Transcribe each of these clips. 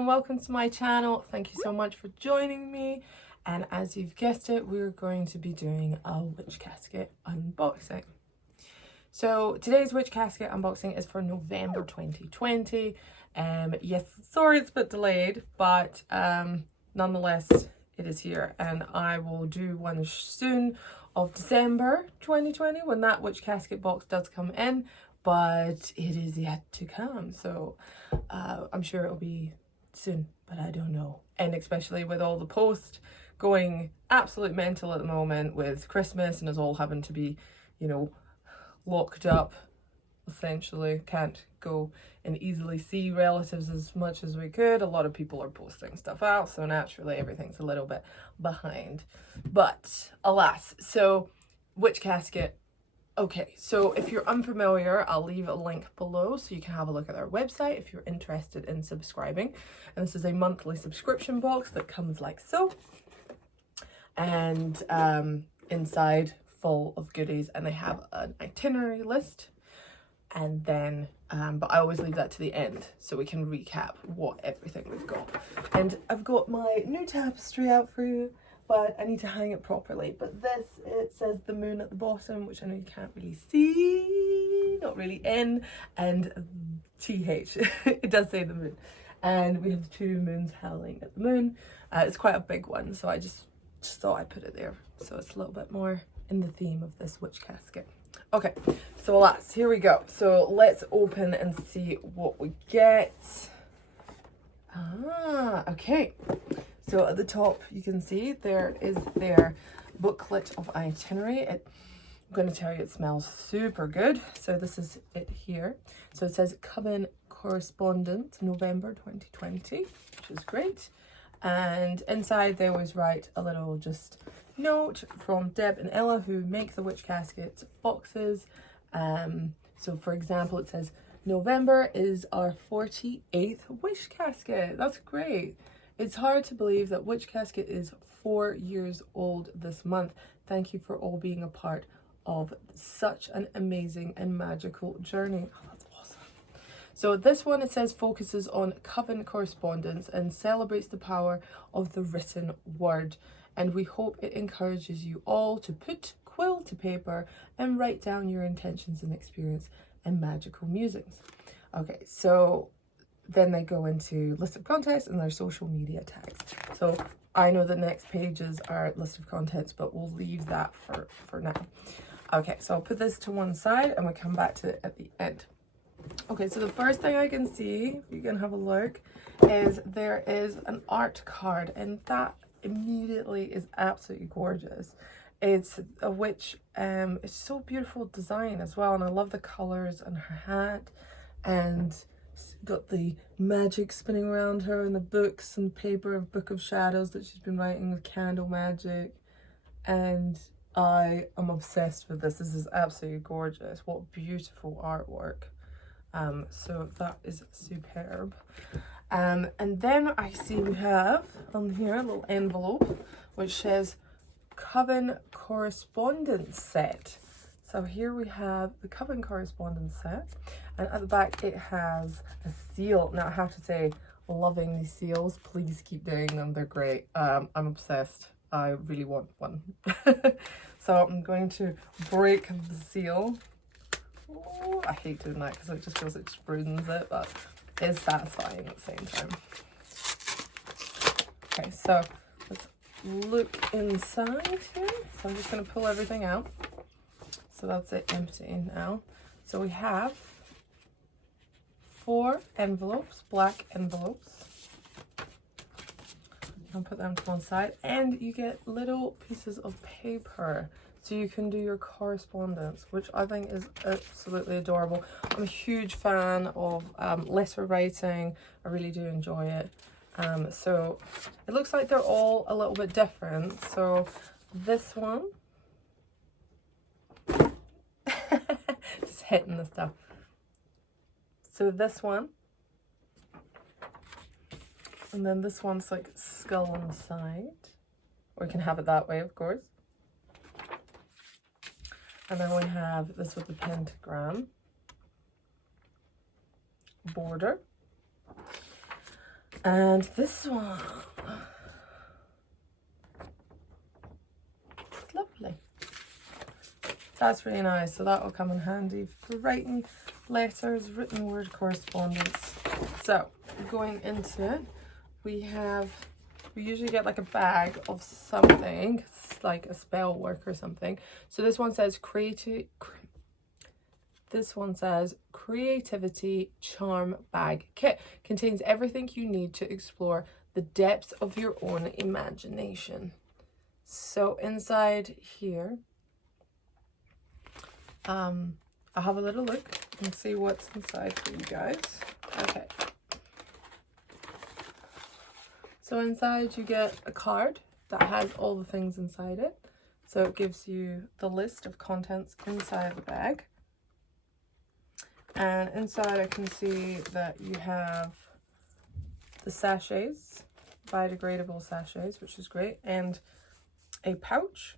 and welcome to my channel. Thank you so much for joining me, and as you've guessed it, we're going to be doing a Witch Casket unboxing. So today's Witch Casket unboxing is for November 2020. Yes, sorry it's a bit delayed, but nonetheless it is here, and I will do one soon of December 2020 when that Witch Casket box does come in, but it is yet to come, so I'm sure it'll be soon, but I don't know. And especially with all the posts going absolute mental at the moment with Christmas and us all having to be, you know, locked up, essentially can't go and easily see relatives as much as we could. A lot of people are posting stuff out, so naturally everything's a little bit behind, but alas. So Witch Casket. Okay, so if you're unfamiliar, I'll leave a link below so you can have a look at their website if you're interested in subscribing. And this is a monthly subscription box that comes like so, and inside full of goodies, and they have an itinerary list, and then but I always leave that to the end so we can recap what everything we've got. And I've got my new tapestry out for you, but I need to hang it properly. But this, it says the moon at the bottom, which I know you can't really see, not really N and TH. It does say the moon, and we have two moons howling at the moon. It's quite a big one, so I just thought I'd put it there so it's a little bit more in the theme of this Witch Casket. Okay, so alas, here we go. So let's open and see what we get. Okay. So at the top, you can see there is their booklet of itinerary. I'm going to tell you it smells super good. So this is it here. So it says Coven Correspondence, November 2020, which is great. And inside they always write a little just note from Deb and Ella, who make the Witch Casket boxes. So for example, it says November is our 48th Wish Casket. That's great. It's hard to believe that Witch Casket is 4 years old this month. Thank you for all being a part of such an amazing and magical journey. Oh, that's awesome. So this one, it says, focuses on coven correspondence and celebrates the power of the written word. And we hope it encourages you all to put quill to paper and write down your intentions and experience and magical musings. Okay, so then they go into list of contacts and their social media tags. So I know the next pages are list of contents, but we'll leave that for now. Okay, so I'll put this to one side and we'll come back to it at the end. Okay, so the first thing I can see, you can have a look, is there is an art card, and that immediately is absolutely gorgeous. It's a witch, it's so beautiful design as well, and I love the colors and her hat, and got the magic spinning around her and the books and paper of Book of Shadows that she's been writing with candle magic, and I am obsessed with this. This is absolutely gorgeous. What beautiful artwork. So that is superb. And then I see we have on here a little envelope which says Coven Correspondence Set. So here we have the Coven Correspondence Set, and at the back it has a seal. Now I have to say, loving these seals. Please keep doing them, they're great. I'm obsessed. I really want one. So I'm going to break the seal. Oh, I hate doing that because it just feels like it ruins it, but it is satisfying at the same time. Okay, so let's look inside here. So I'm just going to pull everything out. So that's it empty now. So we have 4 envelopes, black envelopes. I'll put them to one side, and you get little pieces of paper so you can do your correspondence, which I think is absolutely adorable. I'm a huge fan of letter writing. I really do enjoy it. So it looks like they're all a little bit different. So this one, just hitting the stuff. So this one, and then this one's like skull on the side, or you can have it that way, of course. And then we have this with the pentagram border. And this one, it's lovely. That's really nice. So that will come in handy for writing letters, written word correspondence. So going into it, we usually get like a bag of something, like a spell work or something. So this one says Creativity Charm Bag Kit. Contains everything you need to explore the depths of your own imagination. So inside here, I'll have a little look and see what's inside for you guys. Okay. So inside you get a card that has all the things inside it. So it gives you the list of contents inside the bag. And inside I can see that you have the sachets, biodegradable sachets, which is great, and a pouch.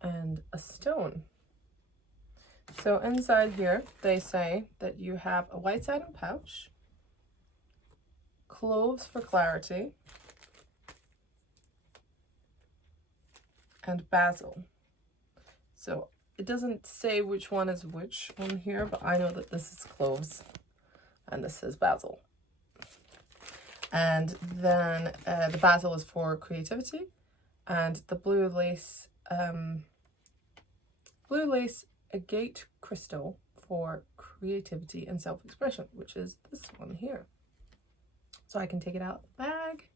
And a stone. So inside here, they say that you have a white satin pouch, cloves for clarity, and basil. So it doesn't say which one is which on here, but I know that this is cloves and this is basil. And then the basil is for creativity, and the blue lace agate crystal for creativity and self-expression, which is this one here. So I can take it out of the bag.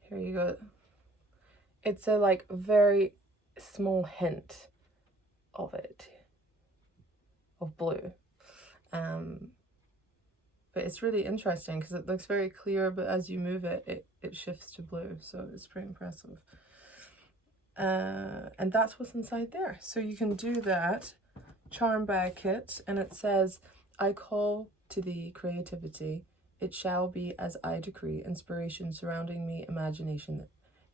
Here you go. It's a like very small hint of it, of blue. But it's really interesting because it looks very clear, but as you move it, it shifts to blue. So it's pretty impressive. And that's what's inside there. So you can do that charm bag kit, and it says, I call to thee creativity, it shall be as I decree, inspiration surrounding me, imagination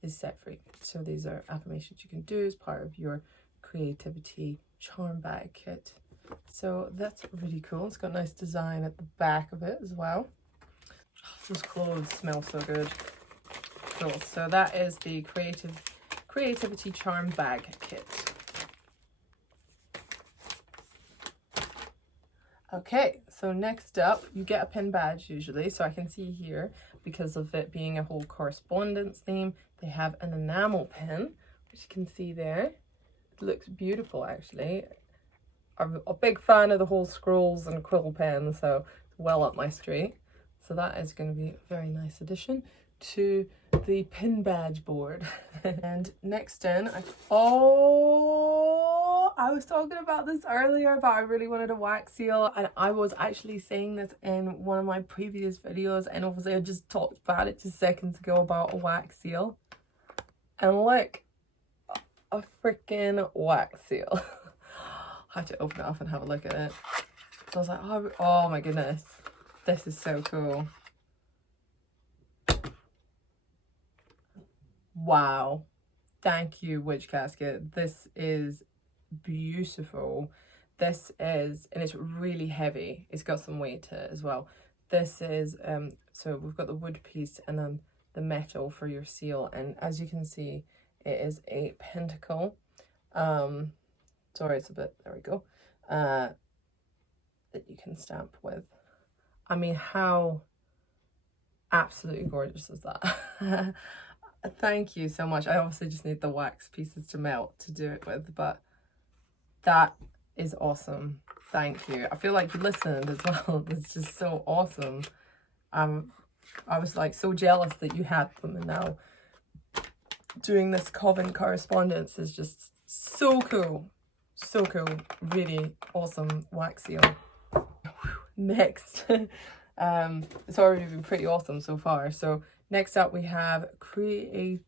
is set free. So these are affirmations you can do as part of your creativity charm bag kit. So that's really cool. It's got a nice design at the back of it as well. Those clothes smell so good. Cool. So that is the Creativity Charm Bag Kit. Okay, so next up, you get a pin badge usually. So I can see here, because of it being a whole correspondence theme, they have an enamel pin, which you can see there. It looks beautiful, actually. I'm a big fan of the whole scrolls and quill pen, so well up my street. So that is going to be a very nice addition to the pin badge board. And next in, I was talking about this earlier, but I really wanted a wax seal, and I was actually saying this in one of my previous videos, and obviously I just talked about it just seconds ago about a wax seal. And look, a freaking wax seal. I had to open it up and have a look at it. I was like, oh my goodness, this is so cool. Wow, thank you, Witch Casket. This is beautiful. This is, and it's really heavy. It's got some weight to it as well. This is, so we've got the wood piece and then the metal for your seal. And as you can see, it is a pentacle. Sorry, it's a bit, there we go. That you can stamp with. I mean, how absolutely gorgeous is that? Thank you so much. I obviously just need the wax pieces to melt to do it with, but that is awesome. Thank you. I feel like you listened as well. It's just so awesome. I was like so jealous that you had them, and now doing this Coven correspondence is just so cool. So cool. Really awesome wax seal. Next. It's already been pretty awesome so far. So next up we have Creativity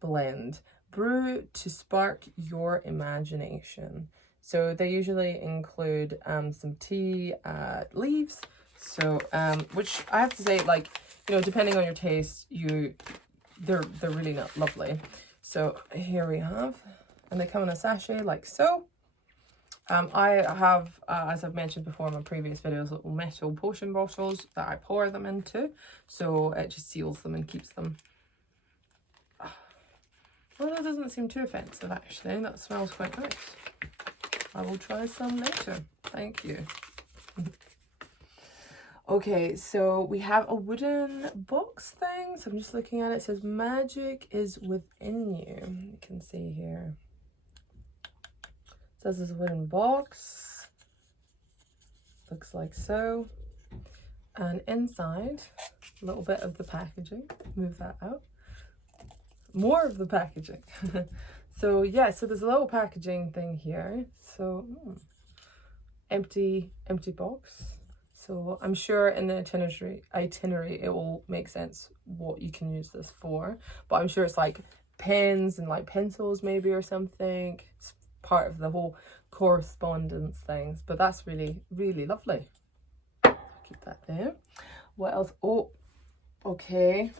Blend. Brew to spark your imagination. So they usually include some tea leaves. So which I have to say, like, you know, depending on your taste, they're really not lovely. So here we have and they come in a sachet like so. I have, as I've mentioned before in my previous videos, little metal potion bottles that I pour them into, so it just seals them and keeps them. Well, that doesn't seem too offensive actually. That smells quite nice. I will try some later. Thank you. Okay, so we have a wooden box thing. So I'm just looking at it. It says magic is within you. You can see here. It says it's a wooden box. Looks like so. And inside, a little bit of the packaging. Move that out. More of the packaging. So yeah, so there's a little packaging thing here. So empty box. So I'm sure in the itinerary it will make sense what you can use this for. But I'm sure it's like pens and like pencils maybe or something. It's part of the whole correspondence things. But that's really, really lovely. Keep that there. What else? Oh, okay.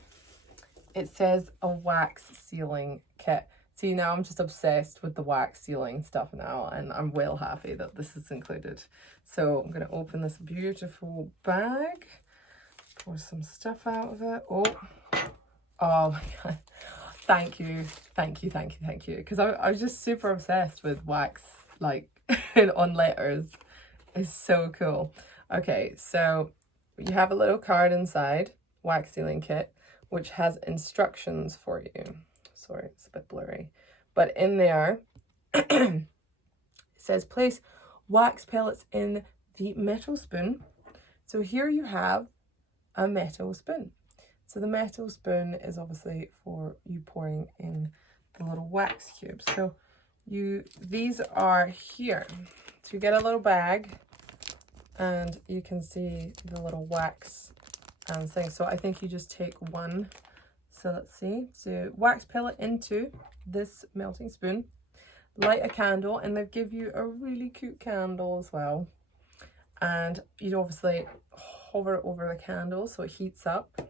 It says a wax sealing kit. See, now I'm just obsessed with the wax sealing stuff now, and I'm well happy that this is included. So I'm going to open this beautiful bag, pour some stuff out of it. Oh my God. Thank you. Because I was just super obsessed with wax, like on letters. It's so cool. Okay, so you have a little card inside, wax sealing kit, which has instructions for you. Sorry, it's a bit blurry. But in there, it says place wax pellets in the metal spoon. So here you have a metal spoon. So the metal spoon is obviously for you pouring in the little wax cubes. So these are here. So you get a little bag and you can see the little wax thing. So I think you just take one. So let's see. So wax pellet into this melting spoon, light a candle, and they give you a really cute candle as well. And you'd obviously hover it over the candle so it heats up.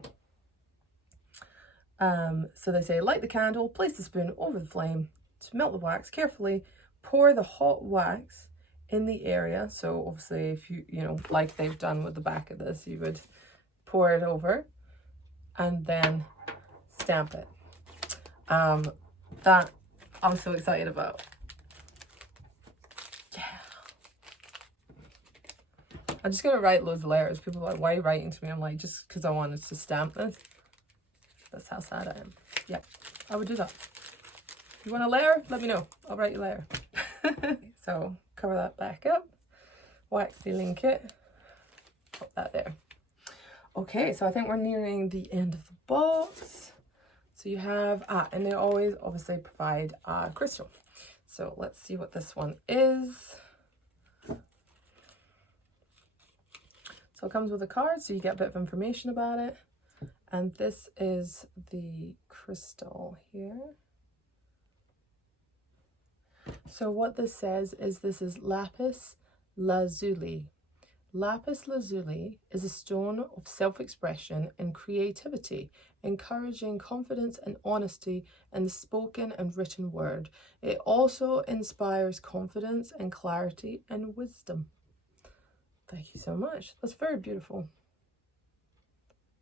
So they say light the candle, place the spoon over the flame to melt the wax carefully, pour the hot wax in the area. So obviously if you know, like they've done with the back of this, you would pour it over and then stamp it. That I'm so excited about. Yeah. I'm just gonna write loads of letters. People are like, why are you writing to me? I'm like, just because I wanted to stamp this. That's how sad I am. Yeah, I would do that. If you want a letter, let me know. I'll write you a letter. So cover that back up. Wax sealing kit. Put that there. Okay, so I think we're nearing the end of the box. So you have, and they always obviously provide a crystal. So let's see what this one is. So it comes with a card, so you get a bit of information about it. And this is the crystal here. So what this says is this is lapis lazuli. Lapis lazuli is a stone of self-expression and creativity, encouraging confidence and honesty in the spoken and written word. It also inspires confidence and clarity and wisdom. Thank you so much. That's very beautiful.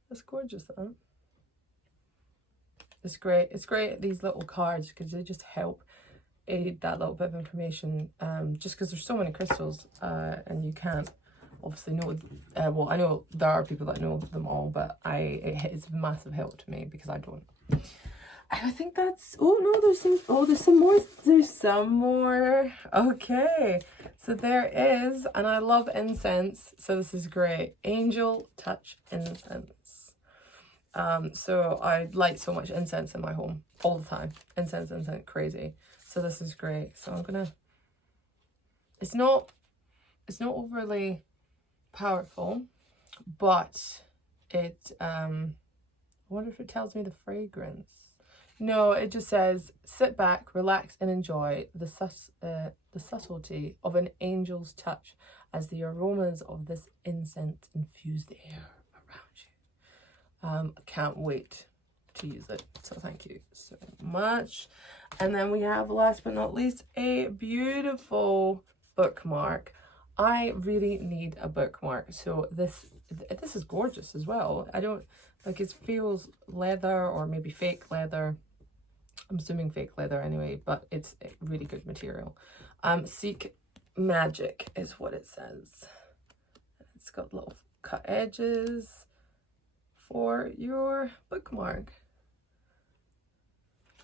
That's gorgeous, though. It's great. It's great, these little cards, because they just help aid that little bit of information, just because there's so many crystals, and you can't obviously know, well, I know there are people that know them all, but it's a massive help to me because I don't. I think that's, oh no, there's some more. Okay, so there is, and I love incense, so this is great. Angel Touch Incense. So I light so much incense in my home all the time. Incense, crazy. So this is great. So I'm gonna, it's not overly powerful, but it, I wonder if it tells me the fragrance. No, it just says, sit back, relax and enjoy the subtlety of an angel's touch as the aromas of this incense infuse the air around you. I can't wait to use it. So thank you so much. And then we have, last but not least, a beautiful bookmark. I really need a bookmark. So this is gorgeous as well. I don't, like, it feels leather or maybe fake leather. I'm assuming fake leather anyway, but it's a really good material. Seek Magic is what it says. It's got little cut edges for your bookmark.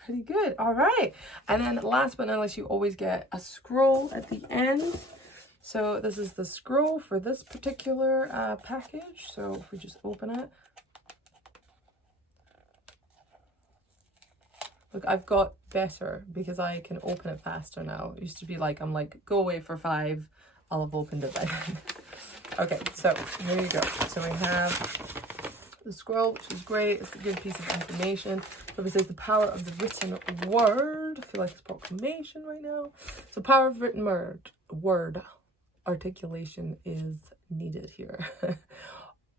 Pretty good. All right. And then last but not least, you always get a scroll at the end. So this is the scroll for this particular package. So if we just open it. Look, I've got better because I can open it faster now. It used to be like, I'm like, go away for 5. I'll have opened it by then. Okay, so here you go. So we have the scroll, which is great. It's a good piece of information. So it says the power of the written word. I feel like it's proclamation right now. So power of written word. Articulation is needed here.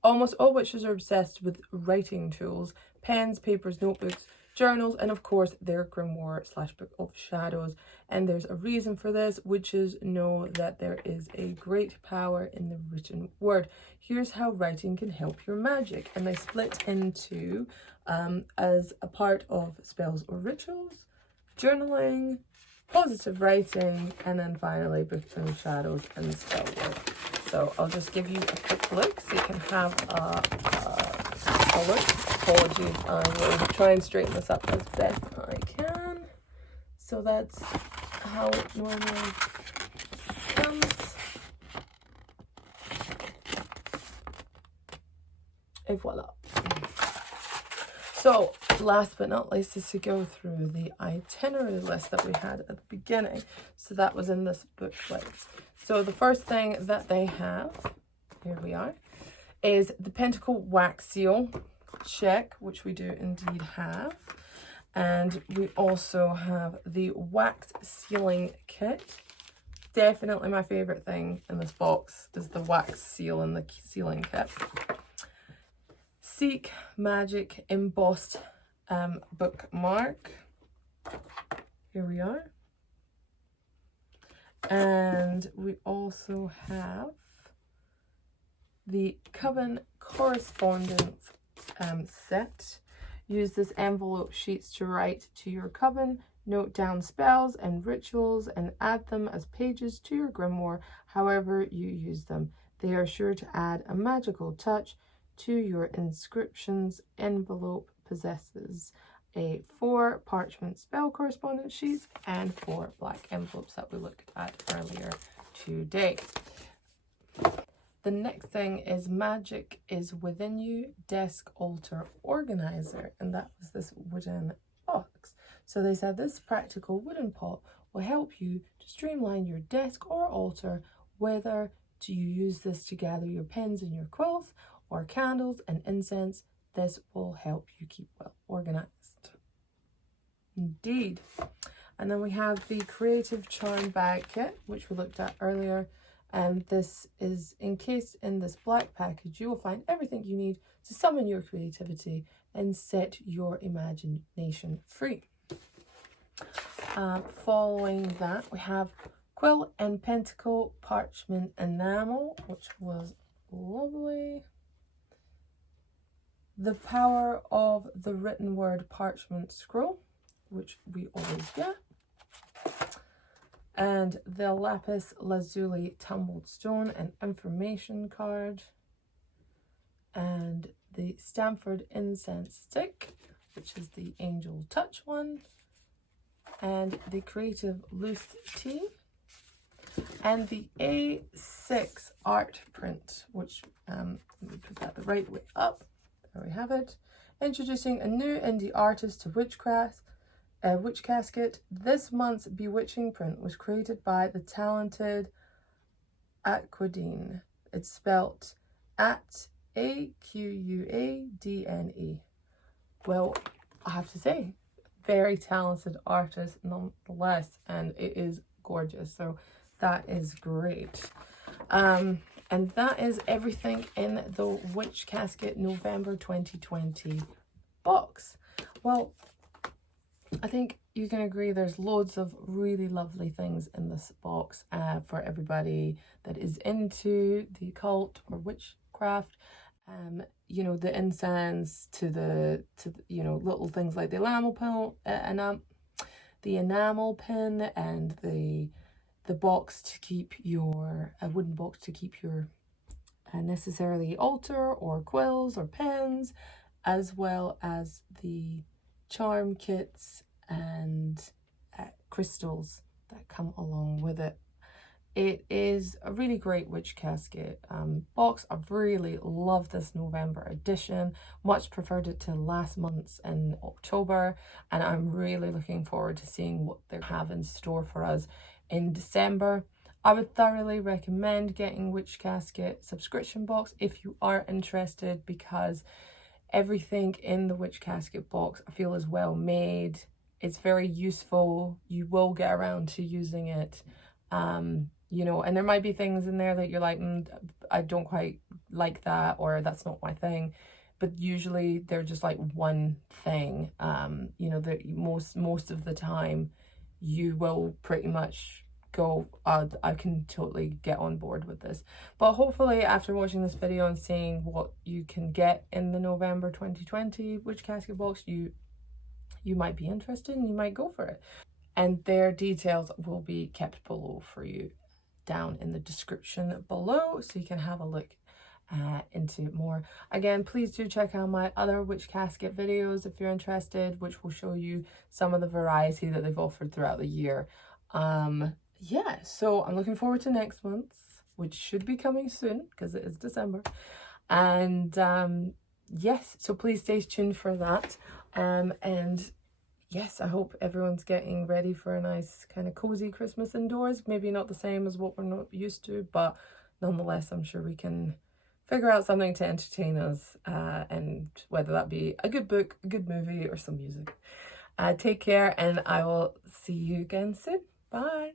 Almost all witches are obsessed with writing tools, pens, papers, notebooks, journals, and of course their grimoire / book of shadows. And there's a reason for this. Witches know that there is a great power in the written word. Here's how writing can help your magic. And they split into as a part of spells or rituals, journaling, positive writing, and then finally books of shadows and spell work. So I'll just give you a quick look so you can have a look. Apologies, I will try and straighten this up as best I can. So that's how it normally comes. Et voila. So last but not least is to go through the itinerary list that we had at the beginning. So that was in this booklet. So the first thing that they have, here we are, is the Pentacle Wax Seal. Check, which we do indeed have. And we also have the wax sealing kit. Definitely my favorite thing in this box is the wax seal and the sealing kit. Seek Magic embossed bookmark. Here we are. And we also have the Coven Correspondence Set. Use this envelope sheets to write to your coven, note down spells and rituals, and add them as pages to your grimoire however you use them. They are sure to add a magical touch to your inscriptions. Envelope possesses 4 parchment spell correspondence sheets and 4 black envelopes that we looked at earlier today. The next thing is Magic is Within You Desk Altar Organizer, and that was this wooden box. So they said this practical wooden pot will help you to streamline your desk or altar, whether do you use this to gather your pens and your quills or candles and incense. This will help you keep well organized. Indeed. And then we have the Creative Charm Bag Kit, which we looked at earlier. And this is encased in this black package. You will find everything you need to summon your creativity and set your imagination free. Following that, we have Quill and Pentacle Parchment Enamel, which was lovely. The Power of the Written Word Parchment Scroll, which we always get. And the Lapis Lazuli Tumbled Stone and Information Card. And the Stamford Incense Stick, which is the Angel Touch one. And the Creative Loose Tea. And the A6 art print, which, let me put that the right way up. There we have it. Introducing a new indie artist to Witch Casket. This month's bewitching print was created by the talented Aquadine. It's spelt at Aquadne. Well, I have to say, very talented artist nonetheless, and it is gorgeous. So that is great. And that is everything in the Witch Casket November 2020 box. well, I think you can agree there's loads of really lovely things in this box for everybody that is into the occult or witchcraft. You know, the incense to the you know, little things like the enamel pin and the box to keep your a wooden box to keep your necessarily altar or quills or pens, as well as the charm kits and crystals that come along with it. It is a really great Witch Casket box. I've really loved this November edition. Much preferred it to last month's in October, and I'm really looking forward to seeing what they have in store for us in December. I would thoroughly recommend getting Witch Casket subscription box if you are interested, because everything in the Witch Casket box I feel is well made. It's very useful. You will get around to using it. You know, and there might be things in there that you're like, I don't quite like that, or that's not my thing. But usually they're just like one thing. You know, that most of the time you will pretty much go, I can totally get on board with this. But hopefully after watching this video and seeing what you can get in the November 2020 Witch Casket box, you might be interested and you might go for it. And their details will be kept below for you, down in the description below, so you can have a look into it more. Again, please do check out my other Witch Casket videos if you're interested, which will show you some of the variety that they've offered throughout the year. Yeah, so I'm looking forward to next month's, which should be coming soon because it is December. And yes, so please stay tuned for that. And yes, I hope everyone's getting ready for a nice kind of cozy Christmas indoors. Maybe not the same as what we're not used to, but nonetheless, I'm sure we can figure out something to entertain us, and whether that be a good book, a good movie, or some music. Take care, and I will see you again soon. Bye.